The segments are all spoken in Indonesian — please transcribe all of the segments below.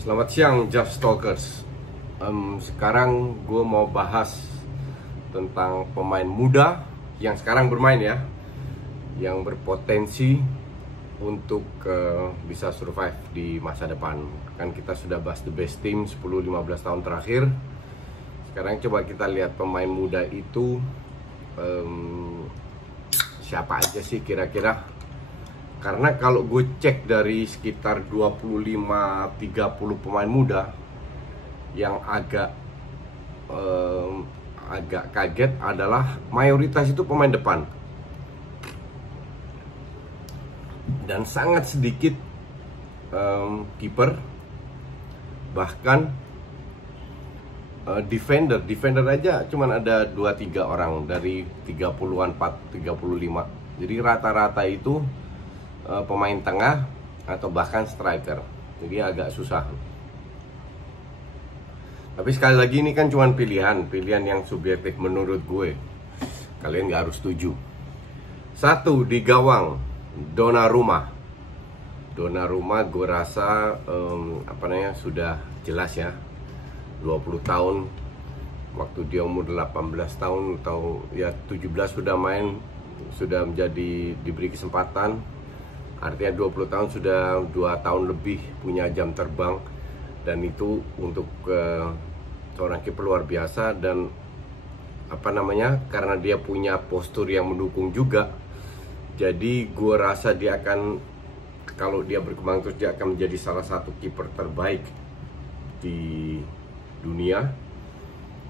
Selamat siang, Just Talkers. Sekarang gue mau bahas tentang pemain muda yang sekarang bermain ya, yang berpotensi untuk bisa survive di masa depan. Kan kita sudah bahas the best team 10-15 tahun terakhir. Sekarang coba kita lihat pemain muda itu siapa aja sih kira-kira. Karena kalau gue cek dari sekitar 25-30 pemain muda, yang agak kaget adalah mayoritas itu pemain depan. Dan sangat sedikit kiper. Bahkan defender aja cuman ada 2-3 orang dari 30-an, 35. Jadi rata-rata itu pemain tengah atau bahkan striker. Jadi agak susah. Tapi sekali lagi ini kan cuma pilihan yang subjektif menurut gue. Kalian nggak harus setuju. Satu, di gawang Donnarumma gue rasa sudah jelas ya, 20 tahun. Waktu dia umur 18 tahun atau ya 17 sudah main, sudah diberi kesempatan. Artinya 20 tahun sudah 2 tahun lebih punya jam terbang. Dan itu untuk seorang kiper luar biasa. Dan karena dia punya postur yang mendukung juga, jadi gue rasa dia akan, kalau dia berkembang terus, dia akan menjadi salah satu kiper terbaik di dunia.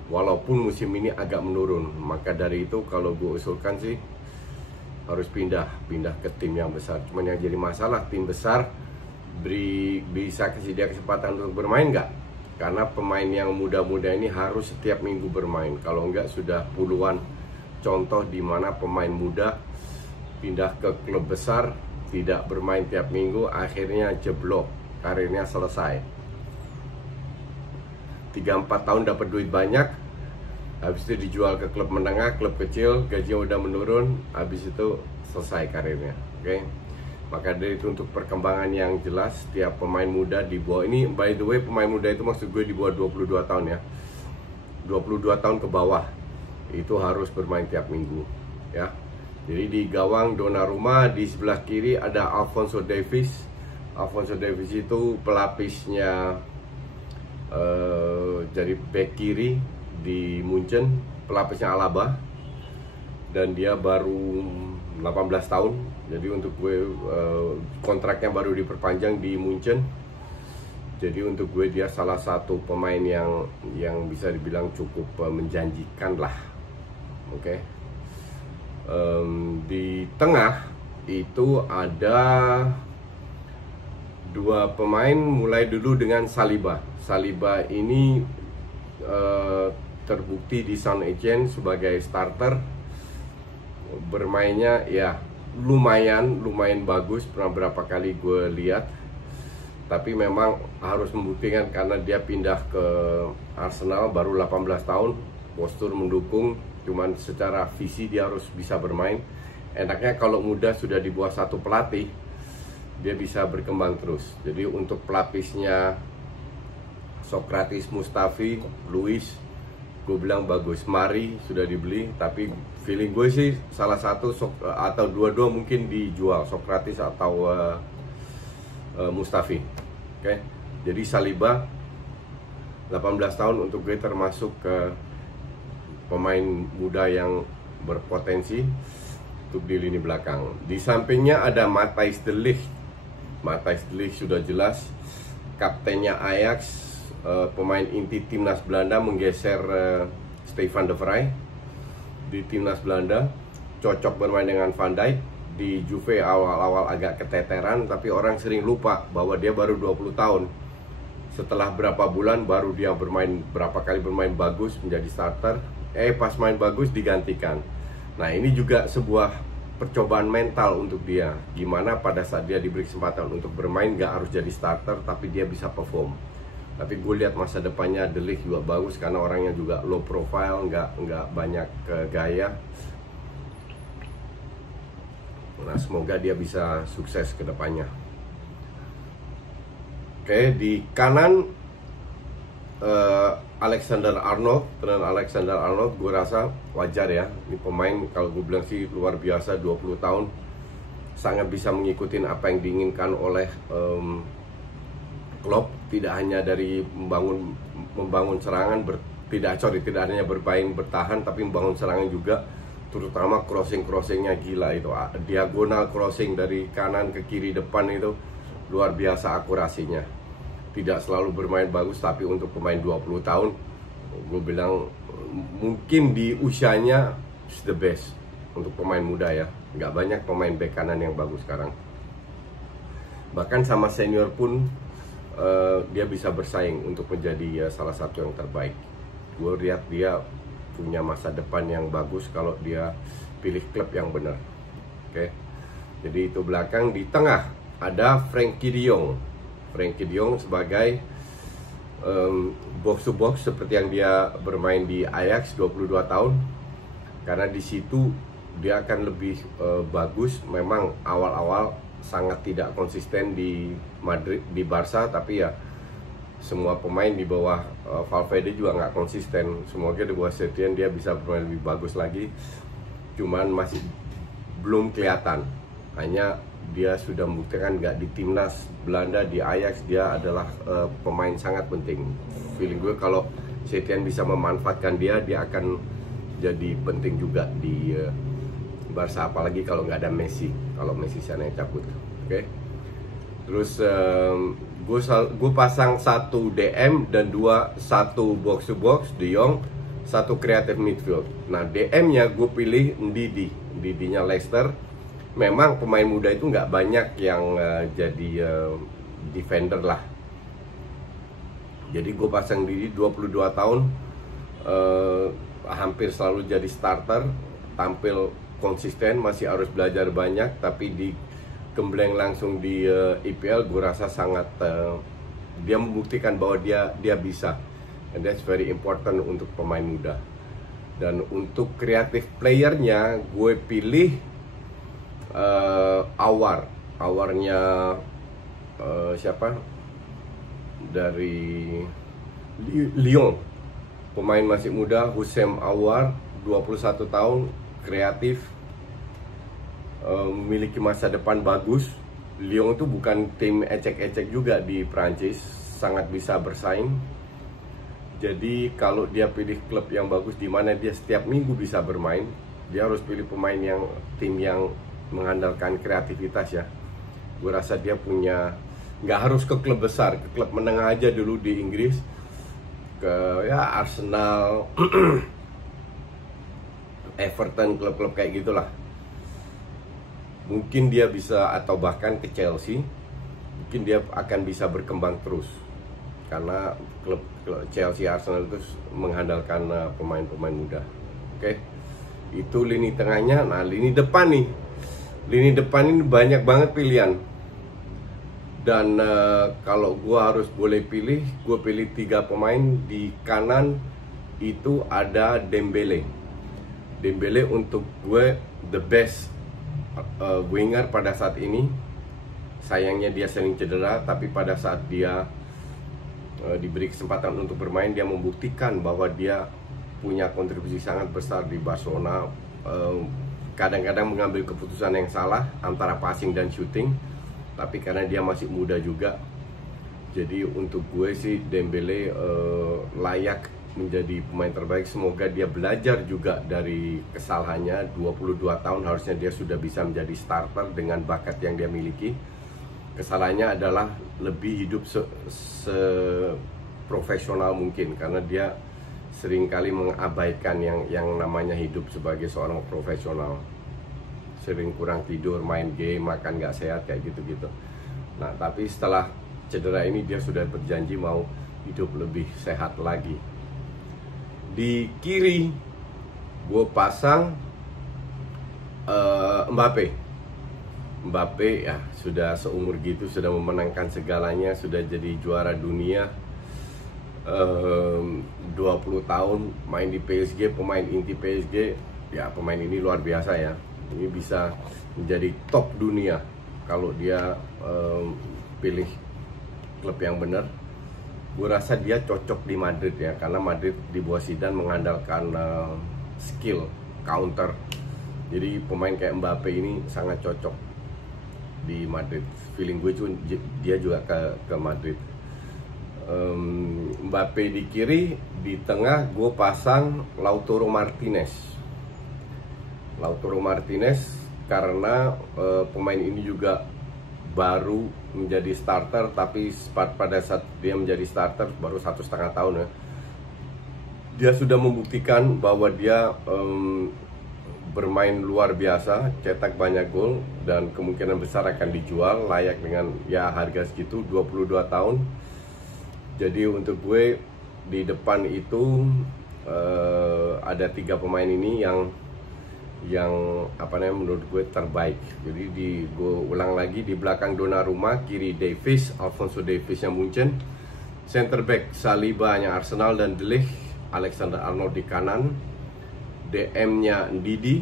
Walaupun musim ini agak menurun. Maka dari itu kalau gue usulkan sih harus pindah ke tim yang besar. Cuman yang jadi masalah, tim besar bisa kasih dia kesempatan untuk bermain nggak? Karena pemain yang muda-muda ini harus setiap minggu bermain. Kalau nggak sudah puluhan contoh di mana pemain muda pindah ke klub besar, tidak bermain tiap minggu, akhirnya jeblok, karirnya selesai. 3-4 tahun dapat duit banyak, habis itu dijual ke klub menengah, klub kecil, gajinya udah menurun, habis itu selesai karirnya. Oke. Maka dari itu, untuk perkembangan yang jelas, setiap pemain muda di bawah ini, by the way, pemain muda itu maksud gue di bawah 22 tahun ya. 22 tahun ke bawah itu harus bermain tiap minggu ya. Jadi di gawang Donnarumma, di sebelah kiri ada Alphonso Davies. Alphonso Davies itu pelapisnya jadi back kiri di Munchen, pelapisnya Alaba, dan dia baru 18 tahun. Jadi untuk gue kontraknya baru diperpanjang di Munchen. Jadi untuk gue dia salah satu pemain yang bisa dibilang cukup menjanjikan lah. Oke. Di tengah itu ada dua pemain, mulai dulu dengan Saliba. Saliba ini terbukti di Saint Etienne sebagai starter. Bermainnya ya lumayan bagus, pernah berapa kali gue lihat. Tapi memang harus membuktikan karena dia pindah ke Arsenal baru 18 tahun, postur mendukung, cuman secara visi dia harus bisa bermain. Enaknya kalau muda sudah di bawah satu pelatih, dia bisa berkembang terus. Jadi untuk pelapisnya Sokratis, Mustafi, Luis, gue bilang bagus. Mari sudah dibeli, tapi feeling gue sih salah satu atau dua-dua mungkin dijual, Sokratis atau Mustafi. Oke. Jadi Saliba 18 tahun untuk gue termasuk ke pemain muda yang berpotensi untuk di lini belakang. Di sampingnya ada Matthijs de Ligt. Matthijs de Ligt sudah jelas kaptennya Ajax, pemain inti timnas Belanda, menggeser Stefan de Vrij di timnas Belanda. Cocok bermain dengan Van Dijk. Di Juve awal-awal agak keteteran, tapi orang sering lupa bahwa dia baru 20 tahun. Setelah berapa bulan baru dia berapa kali bermain bagus menjadi starter. Pas main bagus digantikan. Nah, ini juga sebuah percobaan mental untuk dia. Gimana pada saat dia diberi kesempatan untuk bermain, gak harus jadi starter, tapi dia bisa perform. Tapi gue lihat masa depannya De Ligt juga bagus, karena orangnya juga low profile, nggak banyak gaya. Nah, semoga dia bisa sukses ke depannya. Oke, di kanan Alexander Arnold, gue rasa wajar ya. Ini pemain kalau gue bilang sih luar biasa, 20 tahun, sangat bisa mengikuti apa yang diinginkan oleh Klopp. Tidak hanya dari membangun serangan, tidak hanya bertahan, tapi membangun serangan juga, terutama crossingnya gila itu, diagonal crossing dari kanan ke kiri depan itu luar biasa akurasinya. Tidak selalu bermain bagus, tapi untuk pemain 20 tahun, gue bilang mungkin di usianya is the best untuk pemain muda ya. Nggak banyak pemain bek kanan yang bagus sekarang. Bahkan sama senior pun dia bisa bersaing untuk menjadi salah satu yang terbaik. Gue lihat dia punya masa depan yang bagus kalau dia pilih klub yang benar. Oke. Jadi itu belakang. Di tengah ada Frenkie de Jong sebagai box to box seperti yang dia bermain di Ajax 22 tahun. Karena di situ dia akan lebih bagus. Memang awal-awal sangat tidak konsisten di Madrid, di Barca, tapi ya semua pemain di bawah Valverde juga nggak konsisten. Semoga di bawah Setien dia bisa bermain lebih bagus lagi. Cuman masih belum kelihatan. Hanya dia sudah membuktikan nggak di timnas Belanda, di Ajax dia adalah pemain sangat penting. Feeling gue kalau Setien bisa memanfaatkan dia akan jadi penting juga di Barca, apalagi kalau nggak ada Messi. Kalau Messi sana yang cabut, oke. Terus gue pasang 1 DM dan 1 box to box De Jong, 1 creative midfield. Nah DM-nya gue pilih Ndidinya Leicester. Memang pemain muda itu nggak banyak yang jadi defender lah. Jadi gue pasang Ndidi, 22 tahun, hampir selalu jadi starter, tampil konsisten, masih harus belajar banyak, tapi di gembleng langsung di IPL gue rasa sangat dia membuktikan bahwa dia bisa, and that's very important untuk pemain muda. Dan untuk creative playernya gue pilih Awarnya siapa dari Lyon, pemain masih muda, Houssem Aouar, 21 tahun, kreatif, memiliki masa depan bagus. Lyon itu bukan tim ecek-ecek juga di Prancis, sangat bisa bersaing. Jadi kalau dia pilih klub yang bagus di mana dia setiap minggu bisa bermain, dia harus pilih pemain tim yang mengandalkan kreativitas ya. Gue rasa dia punya, nggak harus ke klub besar, ke klub menengah aja dulu di Inggris, ke ya Arsenal, Everton, klub-klub kayak gitulah. Mungkin dia bisa, atau bahkan ke Chelsea, mungkin dia akan bisa berkembang terus. Karena klub Chelsea, Arsenal itu mengandalkan pemain-pemain muda. Oke. Itu lini tengahnya. Nah, lini depan nih. Lini depan ini banyak banget pilihan. Dan kalau gue harus boleh pilih, gue pilih 3 pemain. Di kanan itu ada Dembele. Dembele untuk gue the best winger pada saat ini. Sayangnya dia sering cedera, tapi pada saat dia diberi kesempatan untuk bermain, dia membuktikan bahwa dia punya kontribusi sangat besar di Barcelona. Kadang-kadang mengambil keputusan yang salah antara passing dan shooting, tapi karena dia masih muda juga, jadi untuk gue sih Dembele layak menjadi pemain terbaik. Semoga dia belajar juga dari kesalahannya. 22 tahun harusnya dia sudah bisa menjadi starter dengan bakat yang dia miliki. Kesalahannya adalah lebih hidup seprofesional mungkin, karena dia seringkali mengabaikan yang namanya hidup sebagai seorang profesional. Sering kurang tidur, main game, makan nggak sehat, kayak gitu-gitu. Nah, tapi setelah cedera ini dia sudah berjanji mau hidup lebih sehat lagi. Di kiri gue pasang Mbappe ya, sudah seumur gitu, sudah memenangkan segalanya, sudah jadi juara dunia. 20 tahun main di PSG, pemain inti PSG ya. Pemain ini luar biasa ya. Ini bisa menjadi top dunia kalau dia pilih klub yang benar. Gue rasa dia cocok di Madrid ya, karena Madrid di bawah Zidane mengandalkan skill counter. Jadi pemain kayak Mbappe ini sangat cocok di Madrid. Feeling gue dia juga ke Madrid. Mbappe di kiri, di tengah gue pasang Lautaro Martinez. Lautaro Martinez karena pemain ini juga baru menjadi starter, tapi pada saat dia menjadi starter baru 1,5 tahun ya. Dia sudah membuktikan bahwa dia bermain luar biasa, cetak banyak gol, dan kemungkinan besar akan dijual layak dengan ya harga segitu, 22 tahun. Jadi untuk gue di depan itu ada 3 pemain ini yang apa namanya menurut gue terbaik. Jadi gue ulang lagi, di belakang Donnarumma, kiri Davies, Alphonso Davies yang Munchen, center back Saliba yang Arsenal dan De Ligt, Alexander Arnold di kanan, DM-nya Ndidi,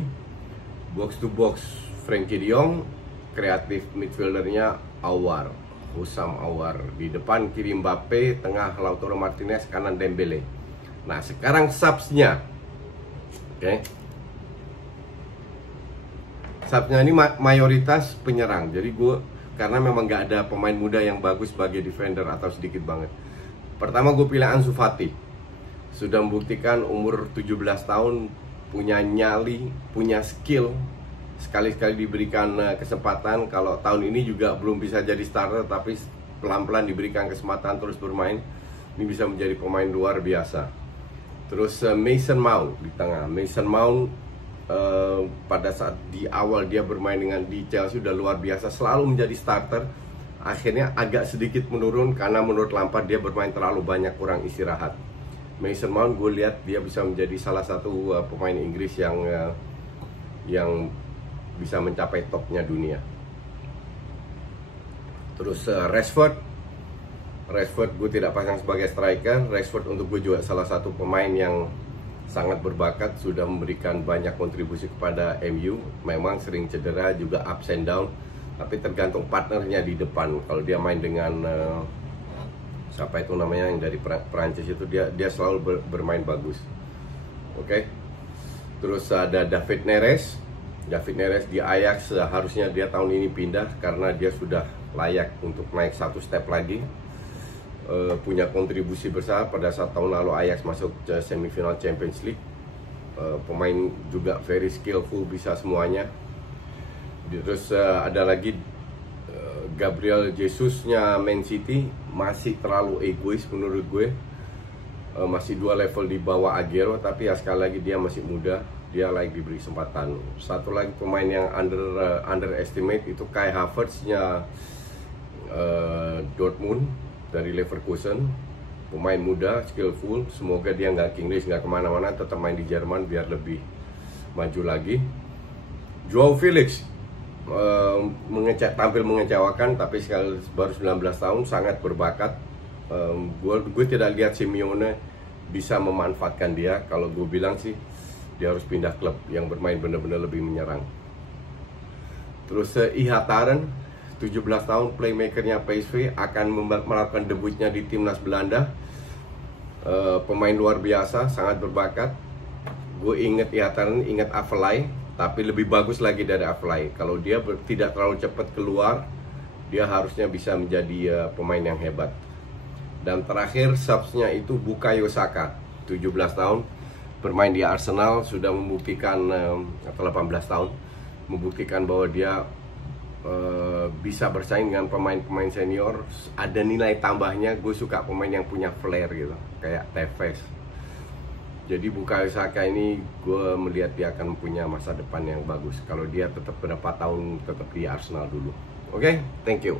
box to box Frenkie de Jong, kreatif midfieldernya Aouar, Houssam Aouar, di depan kiri Mbappe, tengah Lautaro Martinez, kanan Dembele. Nah sekarang subsnya, oke. Subnya ini mayoritas penyerang. Jadi gue, karena memang gak ada pemain muda yang bagus sebagai defender atau sedikit banget. Pertama gue pilih Ansu Fati. Sudah membuktikan umur 17 tahun, punya nyali, punya skill. Sekali-sekali diberikan kesempatan. Kalau tahun ini juga belum bisa jadi starter, tapi pelan-pelan diberikan kesempatan terus bermain, ini bisa menjadi pemain luar biasa. Terus Mason Mount di tengah. Mason Mount pada saat di awal dia bermain di Chelsea udah luar biasa, selalu menjadi starter. Akhirnya agak sedikit menurun karena menurut Lampard dia bermain terlalu banyak, kurang istirahat. Mason Mount gue lihat dia bisa menjadi salah satu pemain Inggris yang bisa mencapai topnya dunia. Terus Rashford gue tidak pasang sebagai striker. Rashford untuk gue juga salah satu pemain yang sangat berbakat, sudah memberikan banyak kontribusi kepada MU. Memang sering cedera, juga ups and down, tapi tergantung partnernya di depan. Kalau dia main dengan siapa itu namanya yang dari Perancis itu, dia selalu bermain bagus. Oke. Terus ada David Neres. David Neres di Ajax, harusnya dia tahun ini pindah karena dia sudah layak untuk naik satu step lagi. Punya kontribusi besar pada saat tahun lalu Ajax masuk ke semifinal Champions League. Pemain juga very skillful, bisa semuanya. Terus ada lagi Gabriel Jesus-nya Man City, masih terlalu egois menurut gue. Masih 2 level di bawah Aguero, tapi ya sekali lagi dia masih muda, dia layak diberi kesempatan. Satu lagi pemain yang underestimate itu Kai Havertz-nya Dortmund dari Leverkusen, pemain muda, skillful. Semoga dia nggak ke Inggris, nggak kemana-mana, tetap main di Jerman biar lebih maju lagi. Joao Felix tampil mengecewakan, tapi baru 19 tahun, sangat berbakat. Gue tidak lihat Simeone bisa memanfaatkan dia. Kalau gue bilang sih, dia harus pindah klub yang bermain benar-benar lebih menyerang. Terus Ihataren, 17 tahun, playmakernya PSV, akan melakukan debutnya di timnas Belanda. Pemain luar biasa, sangat berbakat. Gue inget Ihataren, inget Avelay, tapi lebih bagus lagi dari Avelay. Kalau dia tidak terlalu cepat keluar, dia harusnya bisa menjadi pemain yang hebat. Dan terakhir subsnya itu Bukayo Saka, 17 tahun, bermain di Arsenal, sudah membuktikan, atau 18 tahun, membuktikan bahwa dia bisa bersaing dengan pemain-pemain senior. Ada nilai tambahnya. Gue suka pemain yang punya flair gitu, kayak Tevez. Jadi Bukayo Saka ini gue melihat dia akan punya masa depan yang bagus kalau dia tetap berapa tahun tetap di Arsenal dulu. Oke, thank you.